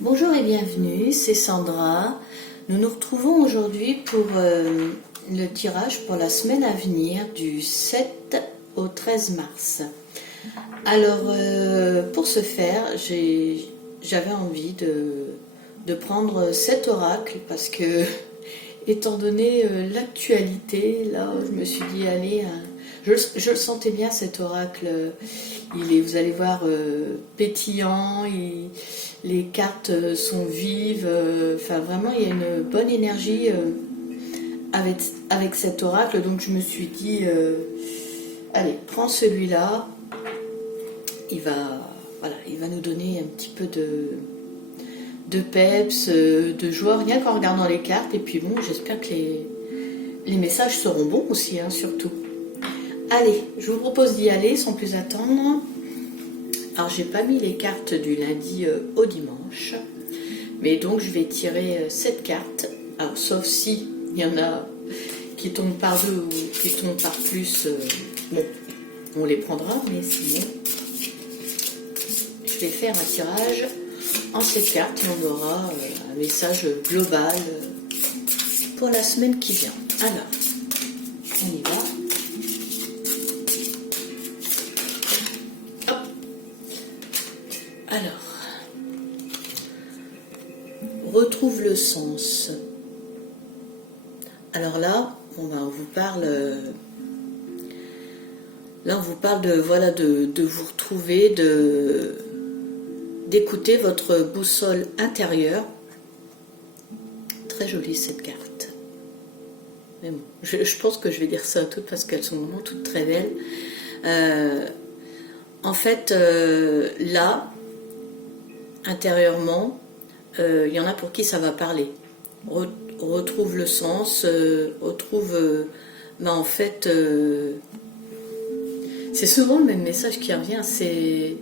Bonjour et bienvenue, c'est Sandra. Nous nous retrouvons aujourd'hui pour le tirage pour la semaine à venir du 7 au 13 mars. Alors pour ce faire, j'avais envie de prendre cet oracle parce que étant donné l'actualité, là je me suis dit allez, je le sentais bien cet oracle, vous allez voir pétillant, les cartes sont vives, enfin vraiment il y a une bonne énergie avec cet oracle, donc je me suis dit allez, prends celui-là, il va nous donner un petit peu de peps, de joie, rien qu'en regardant les cartes, et puis bon, j'espère que les messages seront bons aussi, hein, surtout. Allez, je vous propose d'y aller sans plus attendre. Alors j'ai pas mis les cartes du lundi au dimanche, mais donc je vais tirer cette carte. Alors sauf si il y en a qui tombent par deux ou qui tombent par plus, bon, on les prendra, mais sinon je vais faire un tirage en cette carte et on aura un message global pour la semaine qui vient. Alors, on y va. Alors, retrouve le sens. Alors là, on vous parle de vous retrouver, d'écouter votre boussole intérieure. Très jolie cette carte. Mais bon, je pense que je vais dire ça à toutes parce qu'elles sont vraiment toutes très belles. En fait, là, intérieurement, il y en a pour qui ça va parler. Retrouve le sens, en fait, c'est souvent le même message qui revient, c'est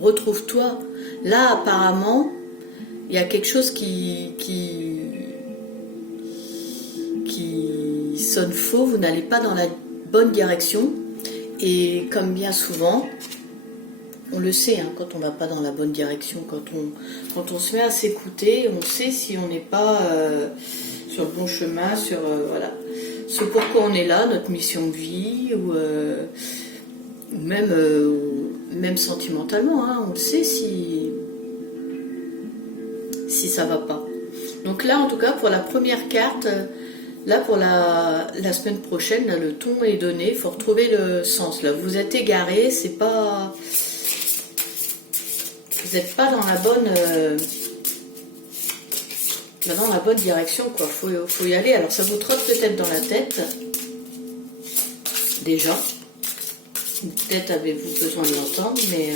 retrouve-toi. Là, apparemment, il y a quelque chose qui sonne faux, vous n'allez pas dans la bonne direction, et comme bien souvent, on le sait, hein, quand on ne va pas dans la bonne direction, quand on se met à s'écouter, on sait si on n'est pas sur le bon chemin, sur voilà, ce pourquoi on est là, notre mission de vie, ou même sentimentalement, hein, on le sait si ça va pas. Donc là, en tout cas, pour la première carte, là pour la semaine prochaine, là, le ton est donné, il faut retrouver le sens. Là, vous êtes égaré, c'est pas... Vous n'êtes pas dans la bonne direction, quoi. Faut y aller. Alors ça vous trotte peut-être dans la tête, déjà. Peut-être avez-vous besoin de l'entendre, mais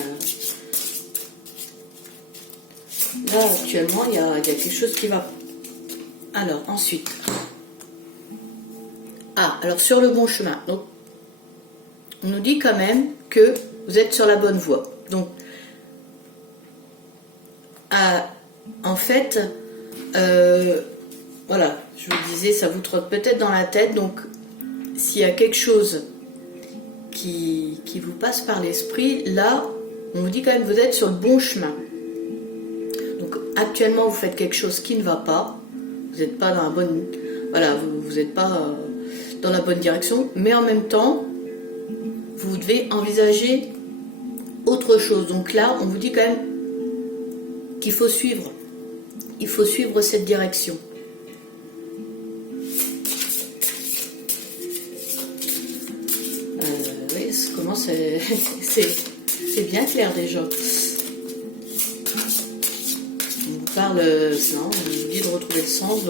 là actuellement il y a quelque chose qui va. Alors ensuite, alors sur le bon chemin. Donc on nous dit quand même que vous êtes sur la bonne voie. Donc en fait, voilà, je vous disais, ça vous trotte peut-être dans la tête, donc s'il y a quelque chose qui vous passe par l'esprit, là, on vous dit quand même que vous êtes sur le bon chemin. Donc actuellement, vous faites quelque chose qui ne va pas, vous n'êtes pas dans la bonne... Voilà, vous n'êtes pas dans la bonne direction, mais en même temps, vous devez envisager autre chose. Donc là, on vous dit quand même qu'il faut suivre. Il faut suivre cette direction. Oui, comment c'est bien clair déjà. On vous parle, on vous dit de retrouver le sens.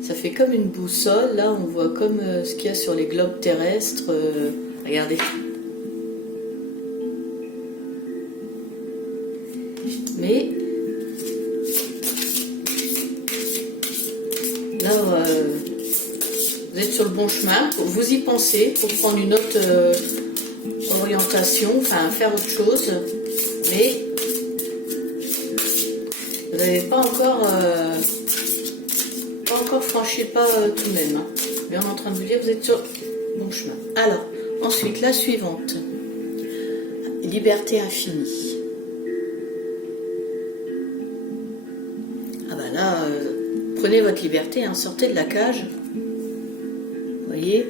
Ça fait comme une boussole. Là, on voit comme ce qu'il y a sur les globes terrestres. Regardez. Mais là, vous êtes sur le bon chemin, vous y pensez pour prendre une autre orientation, enfin faire autre chose, mais vous n'avez pas encore franchi le pas tout de même, hein. Mais on est en train de vous dire que vous êtes sur le bon chemin. Alors, ensuite, la suivante, liberté infinie. Prenez votre liberté, hein, sortez de la cage. Voyez,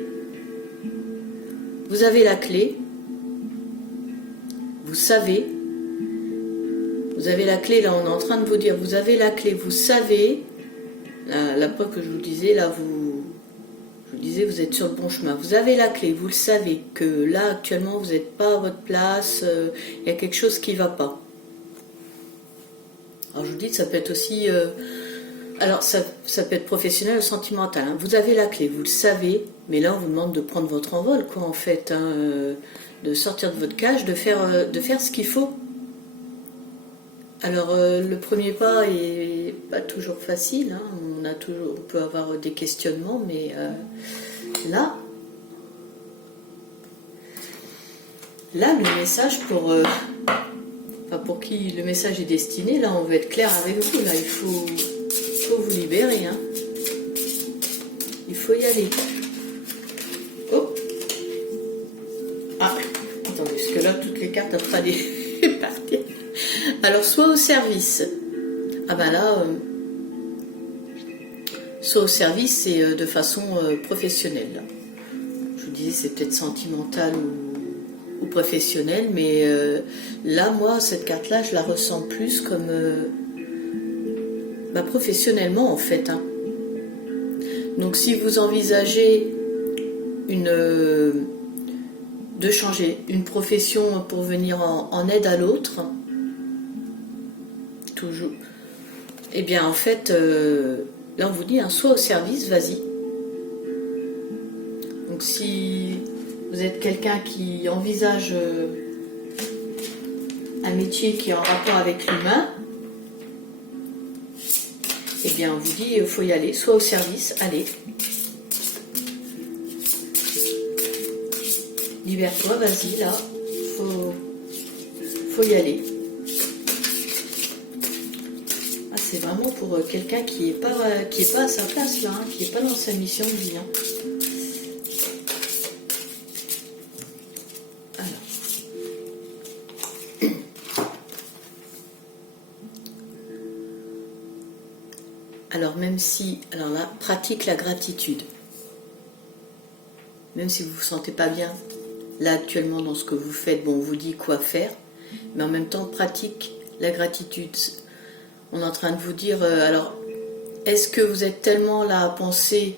vous avez la clé. Vous savez. Vous avez la clé, là on est en train de vous dire, vous avez la clé, vous savez. La preuve que je vous disais, là je vous disais, vous êtes sur le bon chemin. Vous avez la clé, vous le savez, que là actuellement vous n'êtes pas à votre place, il y a quelque chose qui ne va pas. Alors je vous dis, ça peut être aussi... alors ça peut être professionnel ou sentimental. Hein. Vous avez la clé, vous le savez, mais là on vous demande de prendre votre envol, quoi, en fait. Hein, de sortir de votre cage, de faire ce qu'il faut. Alors le premier pas est pas toujours facile, hein. On peut avoir des questionnements, mais là le message pour qui le message est destiné, là on veut être clair avec vous, là il faut vous libérer, hein. Il faut y aller. Oh, ah, attendez, parce que là toutes les cartes après les partir. Alors, soit au service. Ah ben là, soit au service, c'est de façon professionnelle. Là. Je vous disais, c'est peut-être sentimental ou professionnel, mais là, moi, cette carte-là, je la ressens plus comme professionnellement, en fait. Hein. Donc, si vous envisagez de changer une profession pour venir en aide à l'autre, toujours. Eh bien, en fait, là, on vous dit, hein, soit au service, vas-y. Donc, si vous êtes quelqu'un qui envisage un métier qui est en rapport avec l'humain, eh bien, on vous dit, il faut y aller, soit au service, allez. Libère-toi, vas-y, là, faut y aller. C'est vraiment pour quelqu'un qui n'est pas à sa place là, hein, qui n'est pas dans sa mission de vie. Hein. Alors même si, alors là, pratique la gratitude. Même si vous ne vous sentez pas bien là actuellement dans ce que vous faites, bon, on vous dit quoi faire, mais en même temps pratique la gratitude. On est en train de vous dire, alors, est-ce que vous êtes tellement là à penser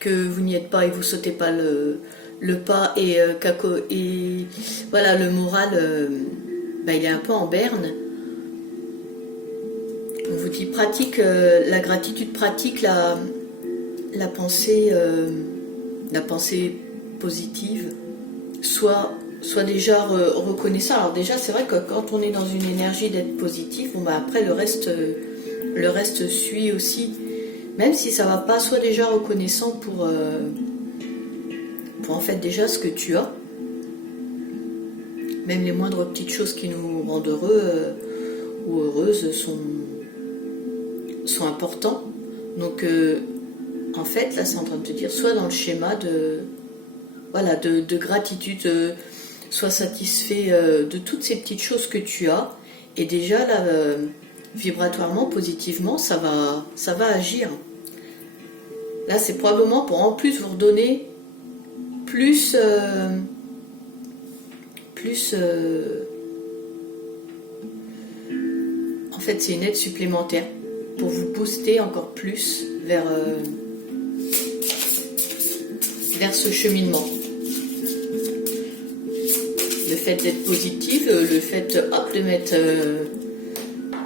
que vous n'y êtes pas et vous sautez pas le pas et voilà, le moral, il est un peu en berne. On vous dit, pratique la gratitude, pratique la pensée positive, soit déjà reconnaissant. Alors déjà, c'est vrai que quand on est dans une énergie d'être positif, bon après le reste suit aussi. Même si ça va pas, sois déjà reconnaissant pour en fait déjà ce que tu as. Même les moindres petites choses qui nous rendent heureux ou heureuses sont importants. Donc en fait là c'est en train de te dire, sois dans le schéma de gratitude, sois satisfait de toutes ces petites choses que tu as, et déjà là vibratoirement, positivement, ça va agir. Là c'est probablement pour en plus vous redonner plus en fait c'est une aide supplémentaire pour vous booster encore plus vers ce cheminement. Le fait d'être positif, le fait de mettre,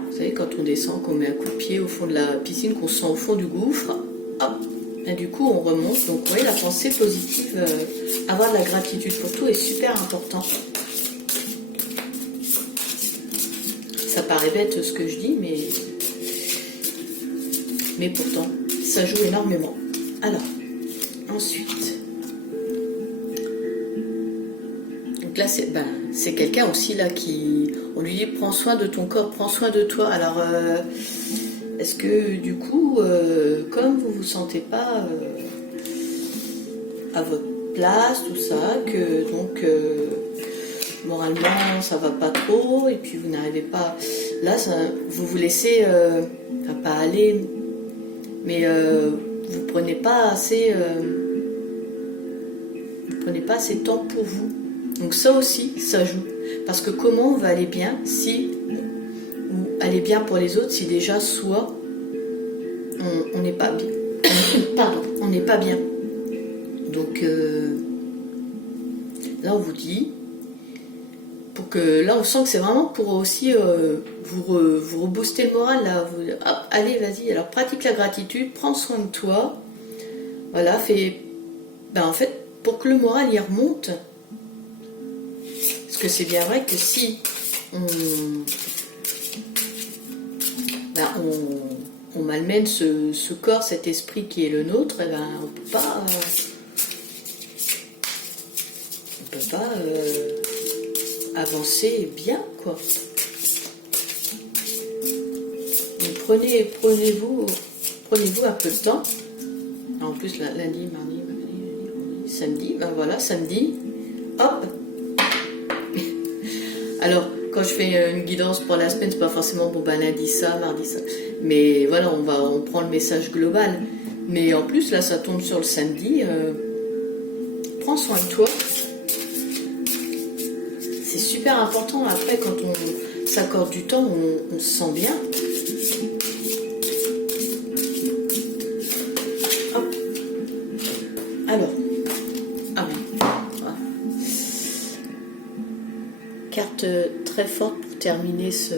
vous savez, quand on descend, qu'on met un coup de pied au fond de la piscine, qu'on se sent au fond du gouffre, hop, et du coup on remonte. Donc vous voyez, la pensée positive, avoir de la gratitude pour tout est super important. Ça paraît bête ce que je dis, mais pourtant ça joue énormément. Alors, ensuite, donc là c'est quelqu'un aussi là qui, on lui dit prends soin de ton corps, prends soin de toi. Alors est-ce que du coup comme vous vous sentez pas à votre place, tout ça, que donc moralement ça va pas trop, et puis vous n'arrivez pas là, vous vous laissez pas aller, mais vous prenez pas assez de temps pour vous. Donc ça aussi, ça joue. Parce que comment on va aller bien si, ou aller bien pour les autres, si déjà soit on n'est pas bien. Pardon, on n'est pas bien. Donc là on vous dit, pour que là on sent que c'est vraiment pour aussi vous rebooster le moral là. Hop, allez, vas-y, alors pratique la gratitude, prends soin de toi. Voilà, en fait, pour que le moral y remonte, parce que c'est bien vrai que si on malmène ce corps, cet esprit qui est le nôtre, et ben on peut pas avancer bien, quoi. Donc prenez-vous un peu de temps. En plus lundi, mardi, samedi, ben voilà, samedi, hop. Alors quand je fais une guidance pour la semaine, c'est pas forcément lundi ça, mardi ça, mais voilà, on prend le message global. Mais en plus là, ça tombe sur le samedi. Prends soin de toi. C'est super important. Après, quand on s'accorde du temps, on se sent bien. Hop. Alors, ah oui, voilà. Carte très forte pour terminer ce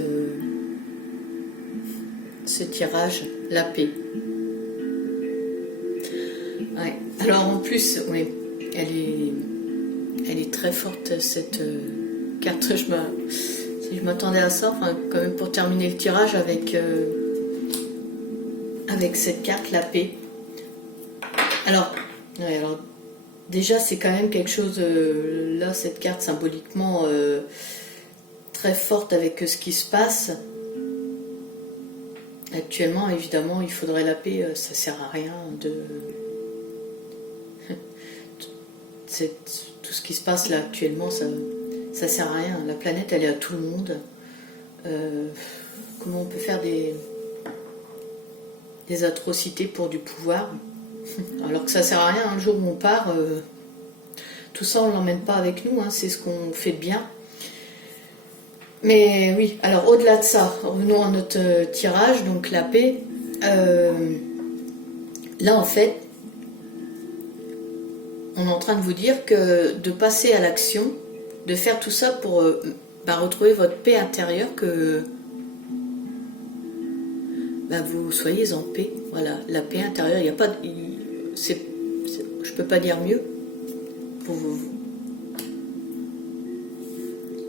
tirage, la paix. Ouais. Alors en plus, oui, elle est très forte cette carte. Si je m'attendais à ça, enfin, quand même pour terminer le tirage avec cette carte, la paix. Alors déjà c'est quand même quelque chose, là cette carte symboliquement très forte avec ce qui se passe. Actuellement, évidemment, il faudrait la paix, ça sert à rien de... Tout ce qui se passe là actuellement, ça sert à rien. La planète, elle est à tout le monde. Comment on peut faire des atrocités pour du pouvoir, alors que ça sert à rien. Un jour où on part, tout ça on l'emmène pas avec nous, hein, c'est ce qu'on fait de bien. Mais oui, alors au-delà de ça, revenons à notre tirage, donc la paix. Là en fait, on est en train de vous dire que de passer à l'action, de faire tout ça pour retrouver votre paix intérieure, que vous soyez en paix. Voilà, la paix intérieure, il n'y a pas... je peux pas dire mieux. Pour vous.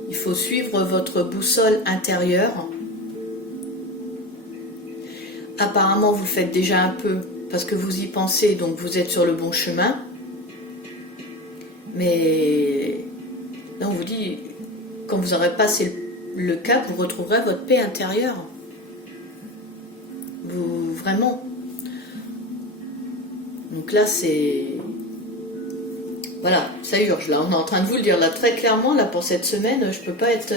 Il faut suivre votre boussole intérieure. Apparemment, vous le faites déjà un peu parce que vous y pensez, donc vous êtes sur le bon chemin. Mais là, on vous dit, quand vous aurez passé le cap, vous retrouverez votre paix intérieure. Vous, vraiment. Donc là, c'est... Voilà, ça urge. Là, on est en train de vous le dire là très clairement. Là, pour cette semaine, je peux pas être...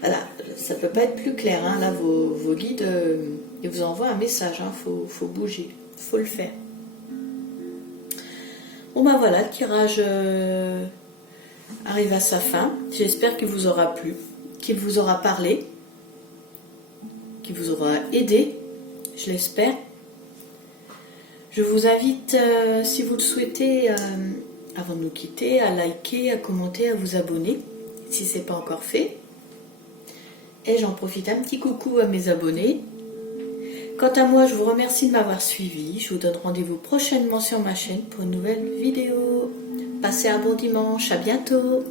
Voilà, ça peut pas être plus clair. Hein. Là, vos guides, ils vous envoient un message. Hein. Faut bouger, faut le faire. Bon voilà, le tirage arrive à sa fin. J'espère qu'il vous aura plu, qu'il vous aura parlé, qu'il vous aura aidé, je l'espère. Je vous invite, si vous le souhaitez, avant de nous quitter, à liker, à commenter, à vous abonner, si ce n'est pas encore fait. Et j'en profite, un petit coucou à mes abonnés. Quant à moi, je vous remercie de m'avoir suivi. Je vous donne rendez-vous prochainement sur ma chaîne pour une nouvelle vidéo. Passez un bon dimanche, à bientôt.